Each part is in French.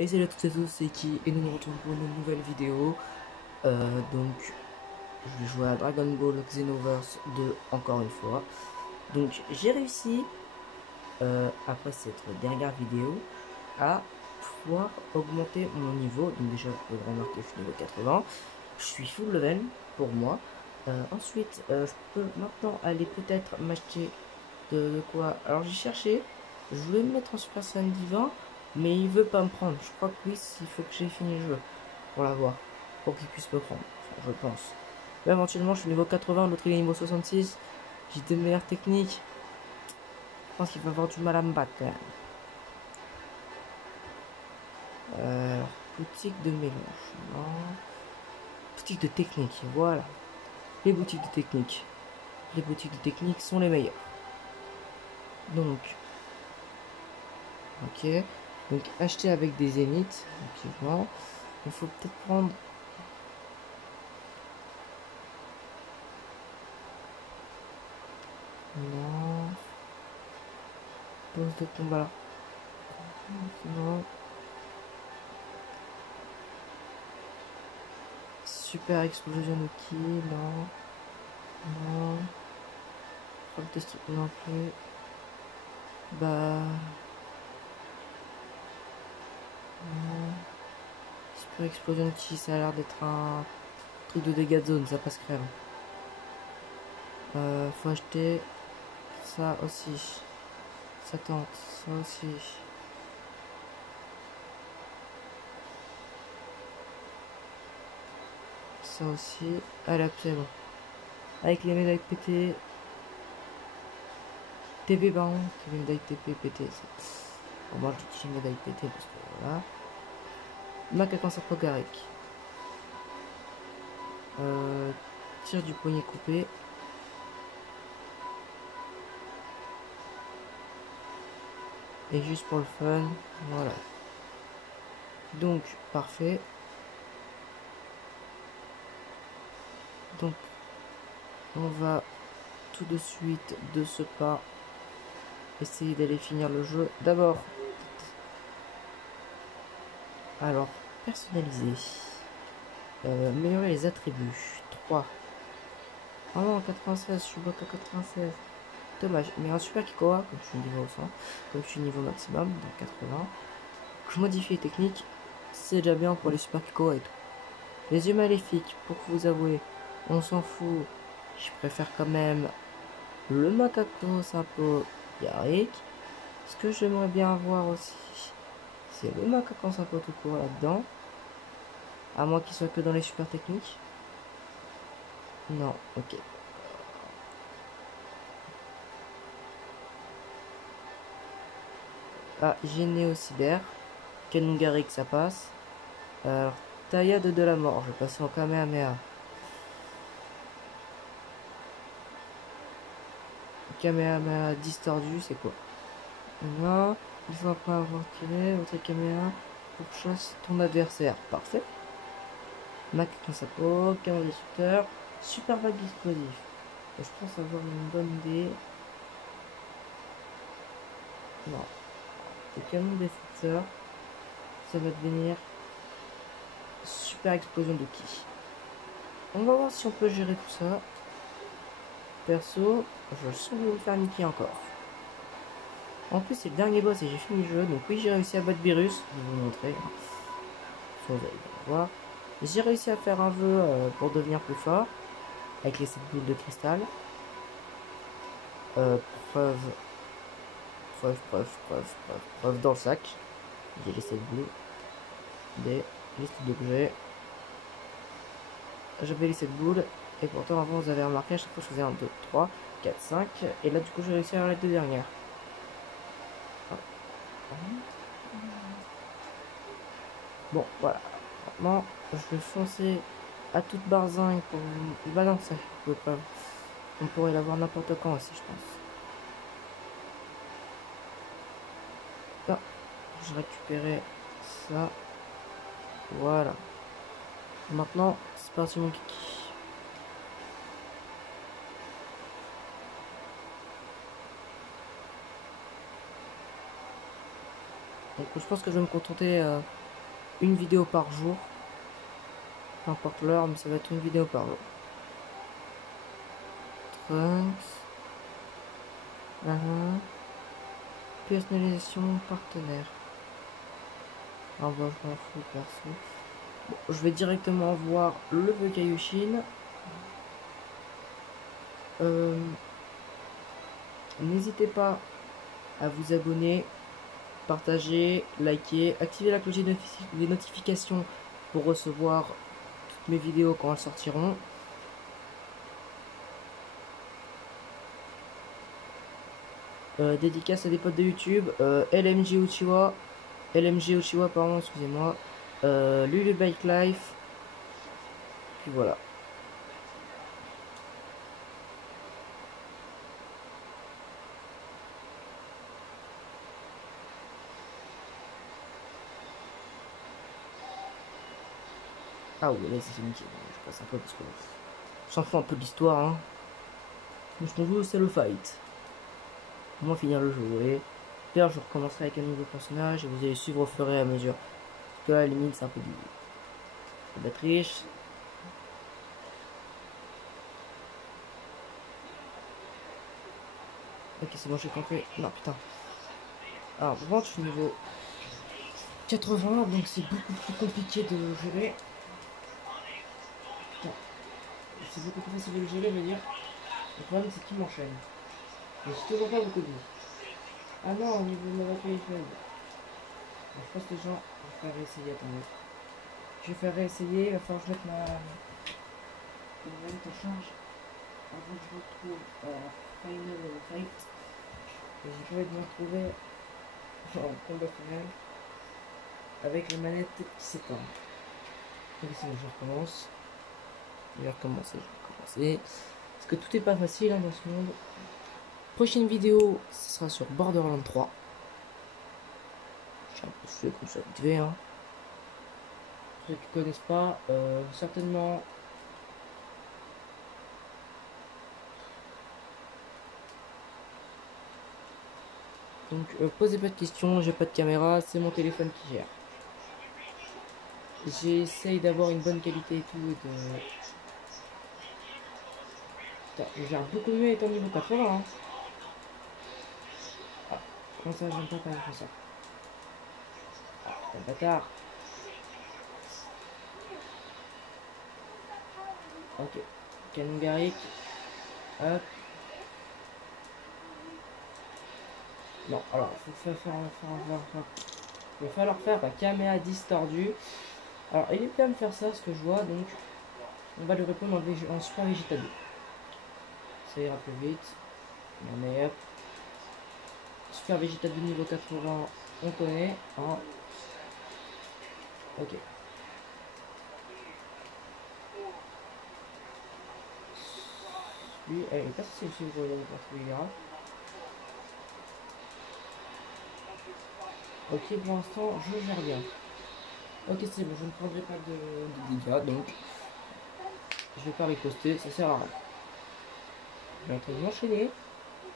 Et salut à toutes et à tous, c'est Ki et nous nous retrouvons pour une nouvelle vidéo. Donc je vais jouer à Dragon Ball Xenoverse 2 encore une fois. Donc j'ai réussi, après cette dernière vidéo, à pouvoir augmenter mon niveau. Donc déjà vous pouvez remarquer que je suis niveau 80. Je suis full level pour moi. Ensuite je peux maintenant aller peut-être m'acheter de quoi. Alors j'ai cherché, je voulais me mettre en Super Saiyan Divin, mais il veut pas me prendre. Je crois que oui, il faut que j'ai fini le jeu pour l'avoir, pour qu'il puisse me prendre. Enfin, je pense. Là, éventuellement, je suis niveau 80, l'autre il est niveau 66. J'ai des meilleures techniques. Je pense qu'il va avoir du mal à me battre quand même. Alors, boutique de mélange. Non. Boutique de technique, voilà. Les boutiques de technique. Les boutiques de technique sont les meilleures. Donc, ok. Donc, acheter avec des zéniths, effectivement. Il faut peut-être prendre. Non. Pose de combat. Non. Super explosion de ki. Non. Non. Frappe destructive non plus. Bah. Non. Super explosion de ki, ça a l'air d'être un truc de dégâts de zone, ça passe crème. Faut acheter ça aussi. Ça tente, ça aussi. Ça aussi. Allez, hop, c'est bon. Avec les médailles pétées. TP pardon, les médailles TP pétées. Bon, moi je dis médaille pétée parce que voilà. Macaque Sapro Garek. Tir du poignet coupé. Et juste pour le fun, voilà. Donc, parfait. Donc, on va tout de suite, de ce pas, essayer d'aller finir le jeu. D'abord, alors, personnaliser. Améliorer les attributs. 3. Oh non, 96, je suis bot à 96. Dommage, mais un super Kikoa, comme je suis niveau 100, comme je suis niveau maximum, donc 80. Je modifie les techniques, c'est déjà bien pour les super Kikoa et tout. Les yeux maléfiques, pour vous avouer, on s'en fout. Je préfère quand même le macaco Sapo Yarik. Ce que j'aimerais bien avoir aussi, c'est le macaco Sapo tout court là-dedans. À moins qu'il soit que dans les super techniques. Non, ok. Ah, j'ai Néocidaire. Kanungarik, ça passe. Alors, Taillade de la mort. Je vais passer en Kamehameha. Kamehameha distordu, c'est quoi? Non, il faut après avoir tiré votre Kamehameha pour chasser ton adversaire. Parfait. Mac dans sa peau, canon destructeur, super vague explosif. Je pense avoir une bonne idée. Non. Le canon destructeur, ça va devenir super explosion de ki. On va voir si on peut gérer tout ça. Perso, je sens vous faire niquer encore. En plus, c'est le dernier boss et j'ai fini le jeu. Donc oui, j'ai réussi à battre Virus. Je vais vous montrer. Ça, vous allez voir. J'ai réussi à faire un vœu pour devenir plus fort. Avec les 7 boules de cristal. Euh, preuve, preuve dans le sac. J'ai les 7 boules. Des listes d'objets. J'avais les 7 boules. Et pourtant, avant, vous avez remarqué, à chaque fois, je faisais 1, 2, 3, 4, 5. Et là, du coup, j'ai réussi à avoir les deux dernières. Bon, voilà. Maintenant, je vais foncer à toute barzingue pour... Bah non, ça, je peux pas. On pourrait l'avoir n'importe quand aussi, je pense. Là, je récupérais ça. Voilà. Maintenant, c'est parti mon kiki. Donc je pense que je vais me contenter une vidéo par jour. Peu importe l'heure, mais ça va être une vidéo par jour. Trunks. Personnalisation partenaire. Ah bah je m'en fous perso. Bon, je vais directement voir le vieux Kaioshin. N'hésitez pas à vous abonner, partager, liker, activer la cloche des notifications pour recevoir toutes mes vidéos quand elles sortiront. Dédicace à des potes de YouTube, LMG Uchiwa, pardon, excusez-moi, Lulu Bike Life, puis voilà. Ah oui, là c'est nickel, je passe un peu parce que j'en fais un peu de l'histoire, hein. Mais ce qu'on veut c'est le fight. Moi finir le jeu, vous voyez. Puis je recommencerai avec un nouveau personnage et vous allez suivre au fur et à mesure. Parce que là, à la limite, c'est un peu de la triche. Ok, c'est bon, j'ai compris. Non, putain. Alors, bon, je suis niveau 80, donc c'est beaucoup plus compliqué de gérer. Putain. C'est beaucoup plus facile de le gérer, je veux dire. Le problème, c'est qu'il m'enchaîne. Mais j'ai toujours pas beaucoup de vie. Ah non, au niveau de ma batterie est faible. Alors, je pense que les gens, je vais faire réessayer, attendez. Je vais faire réessayer, il va falloir que je mette ma manette en charge avant que je retrouve Final Fight. Et j'ai pas envie de me retrouver en combat final avec les manettes qui s'éteignent. Donc c'est bon, je recommence. Je vais recommencer, parce que tout est pas facile hein, dans ce monde. Prochaine vidéo, ce sera sur Borderlands 3. J'ai un peu fait comme ça vite fait. Hein. Ceux qui connaissent pas, certainement. Donc posez pas de questions, j'ai pas de caméra, c'est mon téléphone qui gère. J'essaye d'avoir une bonne qualité et tout. Putain, je gère beaucoup mieux étant niveau 80. Hein. Ah, comment ça, j'aime pas quand même ça. Ah, putain, bâtard. Ok, canon Garrick. Hop. Non, alors, il va falloir faire un caméra distordue. Alors, il est bien de faire ça, ce que je vois, donc on va lui répondre en super Vegeta 2. Ça ira plus vite. Mais hop. Super Vegeta 2 niveau 80, on connaît. Hein. Ok. Lui, il est pas censé suivre celui-là. Ok, pour l'instant, je gère bien. Ok, c'est bon, je ne prendrai pas de dégâts, donc je vais pas riposter, ça sert à rien. Je suis en train de m'enchaîner.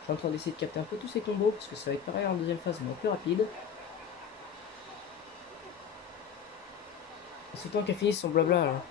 Je suis en train d'essayer de capter un peu tous ces combos, parce que ça va être pareil en deuxième phase, mais plus rapide. C'est le temps qu'elle finisse son blabla là.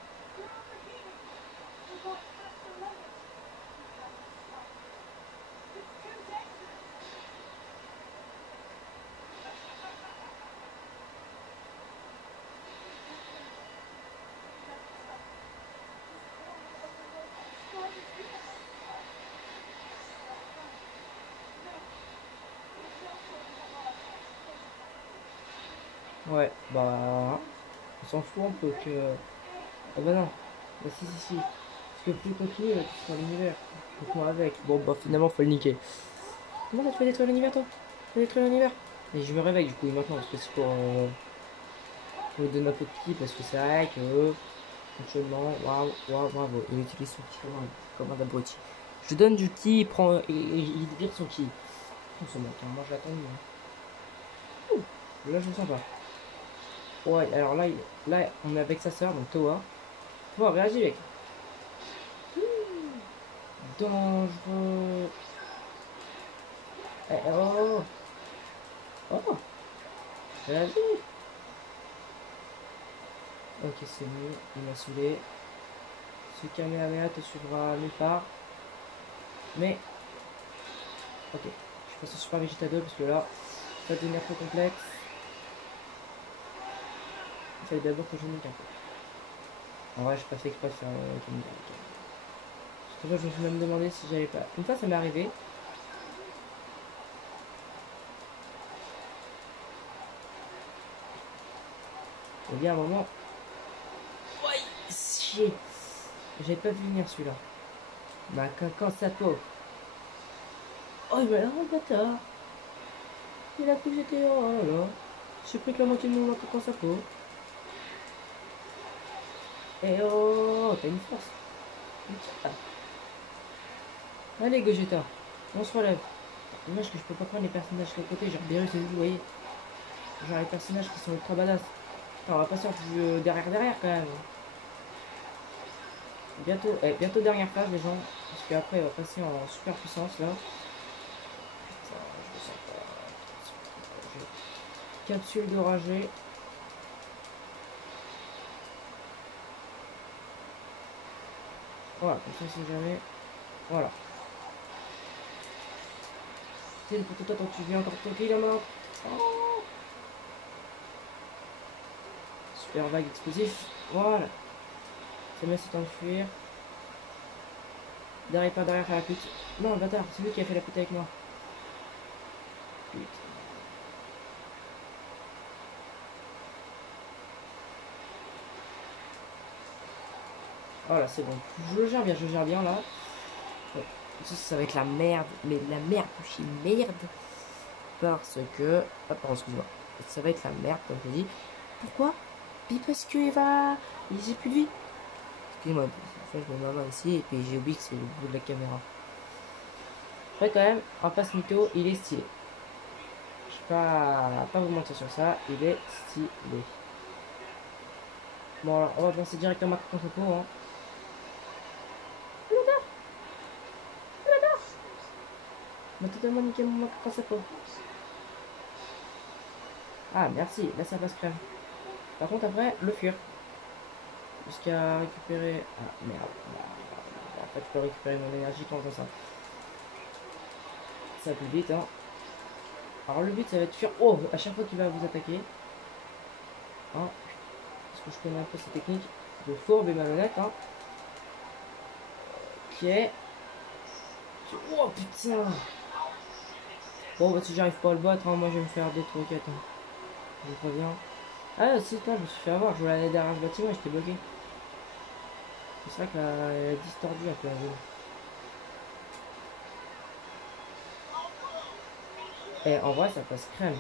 Ouais, bah. On s'en fout un peu que. Ah bah non. Bah si. Parce que plus on continue, tu seras l'univers. Donc moi avec. Bon bah finalement faut le niquer. Comment ça tu fais détruire l'univers toi? Tu fais détruire l'univers? Et je me réveille du coup maintenant parce que c'est pour lui donner un peu de ki parce que c'est vrai que. Actuellement, waouh, bravo. Il utilise son ki comme un abruti. Je donne du ki, il prend et il vire son ki. On se manque, hein. Moi je l'attends. Hein. Là je me sens pas. Ouais, alors là on est avec sa soeur, donc Toa. Toa, réagis mec. Dangereux. Oh, réagis. Ok, c'est lui, il m'a saoulé. Ce Kamehameha te suivra nulle part. Mais, ok, je passe au Super Vegeta 2 parce que là, ça va devenir trop complexe. Il fallait d'abord que je nique un peu. En vrai, j'ai pas fait exprès de faire Kamikaze. Parce que là, je me suis même demandé si j'avais pas. Une fois, ça m'est arrivé. Il y a un moment. Ouais, chier. J'avais pas vu venir celui-là. Ma cancan sa peau. Oh, il m'a l'air un bâtard. Il a cru que j'étais. Oh là là. J'ai pris que la moitié de mon cancan sa peau. Eh oh, t'as une force. Ah. Allez, Gogeta. On se relève. Dommage que je peux pas prendre les personnages qui à côté. Genre, Beerus et vous voyez. Genre, les personnages qui sont ultra badass. Attends, on va passer en plus derrière quand même. Bientôt dernière phase les gens, parce qu'après il va passer en super puissance là. Putain, je le sens pas. Capsule de ragé. Voilà, comme ça c'est jamais. Voilà. Tu sais, le poteau, toi, tu viens encore toquer la main. Oh, super vague explosif. Voilà. Ça met ce temps de fuir. Derrière, pas derrière, faire la pute. Non, bâtard, c'est lui qui a fait la pute avec moi. Putain. Voilà, c'est bon. Je gère bien là. Ouais. Ça va être la merde, mais la merde de chez merde. Parce que. Ah, pardon, excuse-moi. Ça va être la merde, comme je dis. Pourquoi? Puis parce qu'il va. Il j'ai plus de vie. Excusez-moi, je mets ma main ici et puis j'ai oublié que c'est le bout de la caméra. Après, quand même, en face mytho, il est stylé. Je vais pas vous mentir sur ça, il est stylé. Bon, alors, on va lancer directement contre pot, hein. On va totalement niqué mon contre pot. Ah, merci, là ça passe crème. Par contre, après, le fuir. Jusqu'à récupérer. Ah, merde. En fait, je peux récupérer mon énergie quand on fait ça. Ça va plus vite, hein. Alors, le but, ça va être de fuir. Oh, à chaque fois qu'il va vous attaquer. Hein, parce que je connais un peu ces techniques de fourbe et malhonnête, hein. Ok. Oh putain. Bon, bah si j'arrive pas à le battre, hein, moi je vais me faire d'autres roquettes. Hein. Je préviens. Ah, si, toi, je me suis fait avoir. Je voulais aller derrière ce bâtiment et j'étais bloqué. C'est vrai que elle a distordu un peu la ville. Et en vrai, ça passe crème.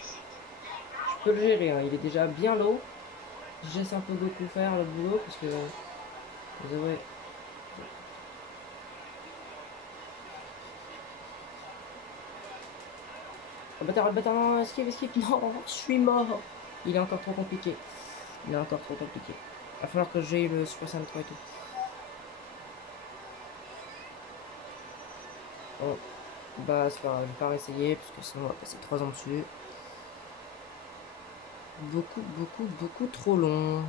Je peux le gérer, hein. Il est déjà bien low. Je laisse un peu Goku faire le boulot parce que. Vous avez. Le bâtard, non, esquive, esquive. Non, je suis mort. Il est encore trop compliqué. Il est encore trop compliqué. Il va falloir que j'aille le Super Saiyan 3 et tout. Bon, bah c'est pas grave, je vais pas réessayer parce que sinon on va passer 3 ans dessus. Beaucoup trop long.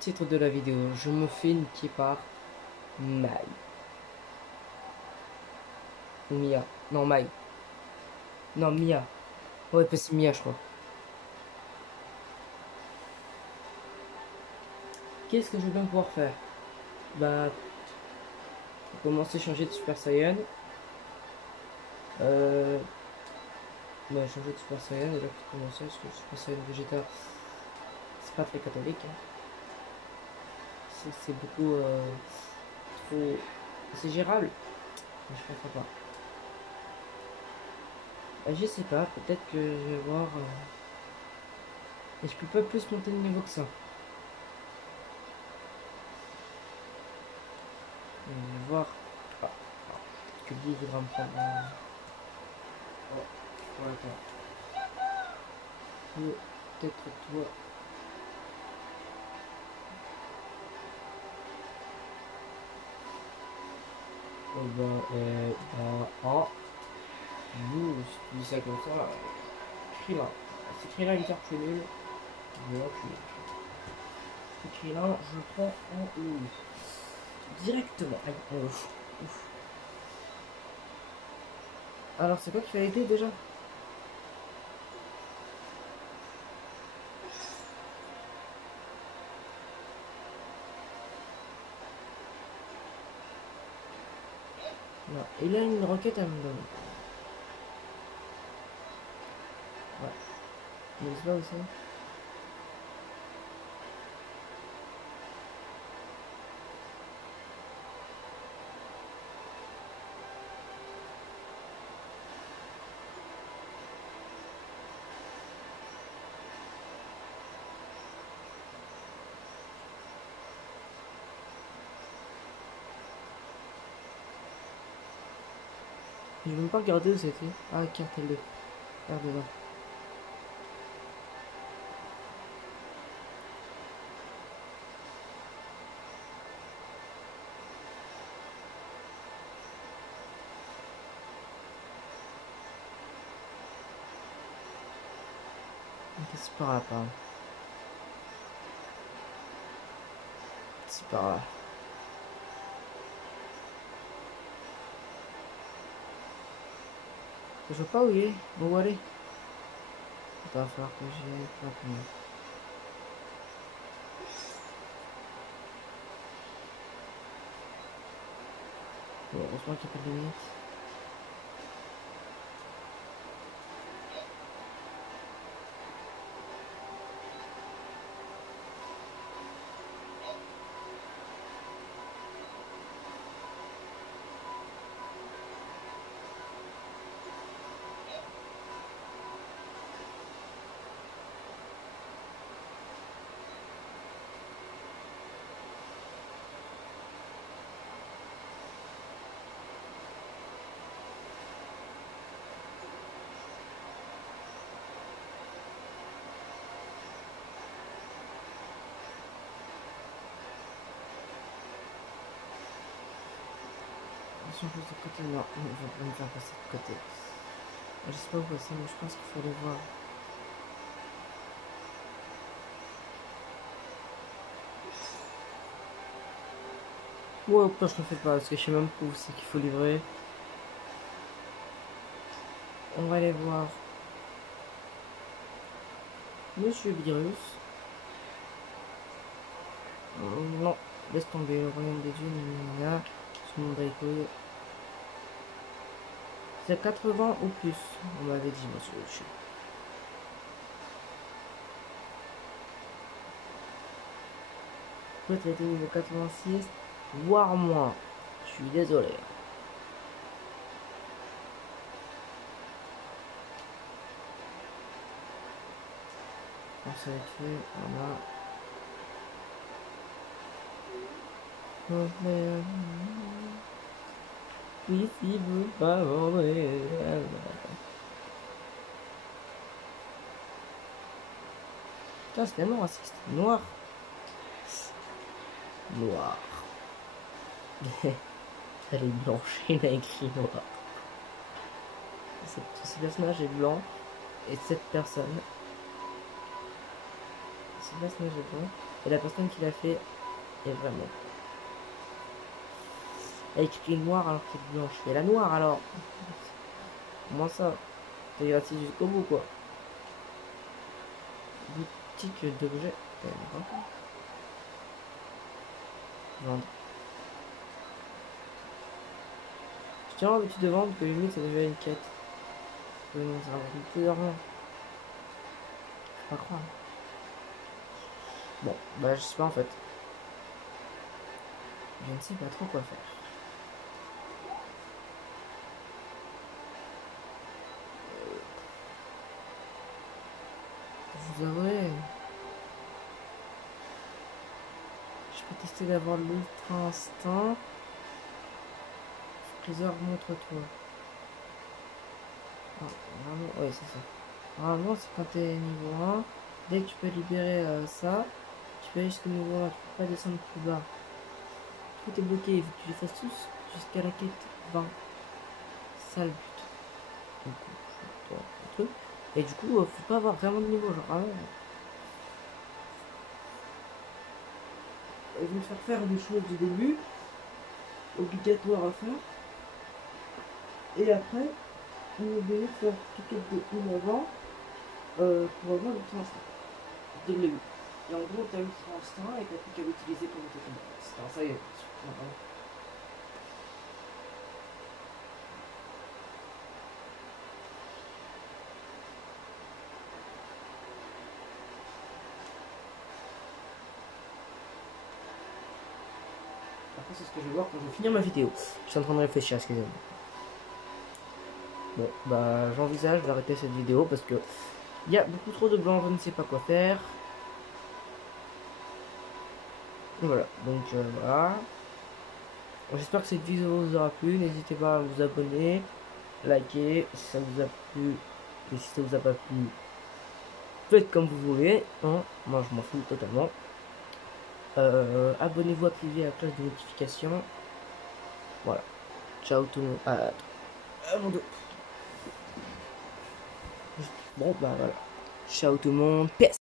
Titre de la vidéo, je me fais niquer par Mai. Ou Mia. Non, Mai. Non, Mia. Ouais, c'est Mia, je crois. Qu'est-ce que je vais bien pouvoir faire? Bah, commencer à changer de Super Saiyan. Bah, changer de Super Saiyan déjà pour commencer, parce que Super Saiyan Vegeta, c'est pas très catholique. Hein. C'est beaucoup trop. C'est gérable, mais je préfère pas. Bah, je sais pas, peut-être que je vais voir. Et je peux pas plus monter de niveau que ça. Je vais voir. Ah, peut-être que lui voudra me prendre. Oh, attends. peut-être toi. Ah, nous, si tu dis ça comme ça, Krillin. Si Krillin il tire, tu es nul. Voilà, tu es Krillin, je le prends en haut. Directement. Aïe, en haut. Ouf. Alors, c'est quoi qui va aider déjà? Non, il a une roquette à me donner. Ouais. Mais c'est pas aussi. Je vais même pas regarder où c'était. Ah, carte L2. Regarde dedans. C'est par là, par là. C'est par là. Je vois pas où il est. Bon, allez. Il va falloir que j'y aille maintenant. Bon, heureusement qu'il n'y a pas de limite. Si on passe de côté, non, on va pas me faire passer de côté. Je sais pas où passer, mais je pense qu'il faut aller voir. Ouais, au pire, je le fais pas, parce que je sais même pas où c'est qu'il faut livrer. On va aller voir Monsieur Virus. Non, laisse tomber, le royaume des dieux, là, ce monde couilles. C'est 80 ou plus, on m'avait dit, monsieur le chef. Peut-être été niveau 86, voire moins. Je suis désolé. On s'est fait, voilà. Oui, si vous pas vendrez. Putain, c'est tellement raciste. Noir. Noir. Elle est blanche, il a écrit noir. Ce personnage est blanc. Et cette personne. Ce personnage est blanc. Et la personne qui l'a fait est vraiment. Elle a écrit noir alors qu'elle est blanche. Et la noire alors. Comment ça? T'es raciste jusqu'au bout quoi. Boutique d'objets. Vendre. Je tiens l'habitude de vendre que limite ça devient une quête. Ça va plus d'argent. Faut pas croire. Bon, bah je sais pas en fait. Je ne sais pas trop quoi faire. Vous avouez. Je peux tester d'avoir l'ultra instinct. Freezer, montre-toi. Ah, vraiment, ouais, c'est ça. Normalement, c'est quand t'es niveau 1. Dès que tu peux libérer ça, tu peux aller jusqu'au niveau 1. Tu peux pas descendre plus bas. Tout est bloqué. Il faut que tu les fasses tous jusqu'à la quête 20. C'est ça le but. Donc, je dois un truc. Et du coup, faut pas avoir vraiment de niveau. Genre, vraiment. Ils vont me faire faire des choses du début, obligatoires à faire. Et après, on est obligé de faire toutes les quêtes de 1 avant pour avoir l'ultra instinct. Dès le début. Et en gros, t'as l'ultra instinct et t'as plus qu'à l'utiliser pour tes combats. Ça y est. Après, c'est ce que je vais voir quand je vais finir ma vidéo. Je suis en train de réfléchir, excusez-moi. Bon, bah, j'envisage d'arrêter cette vidéo parce que il y a beaucoup trop de blanc, je ne sais pas quoi faire. Voilà, donc voilà. J'espère que cette vidéo vous aura plu. N'hésitez pas à vous abonner, liker si ça vous a plu. Et si ça vous a pas plu, faites comme vous voulez. Hein. Moi, je m'en fous totalement. Abonnez-vous, activez la cloche de notification. Voilà. Ciao tout le monde. Mon Dieu. Bon, bah voilà. Ciao tout le monde. PS.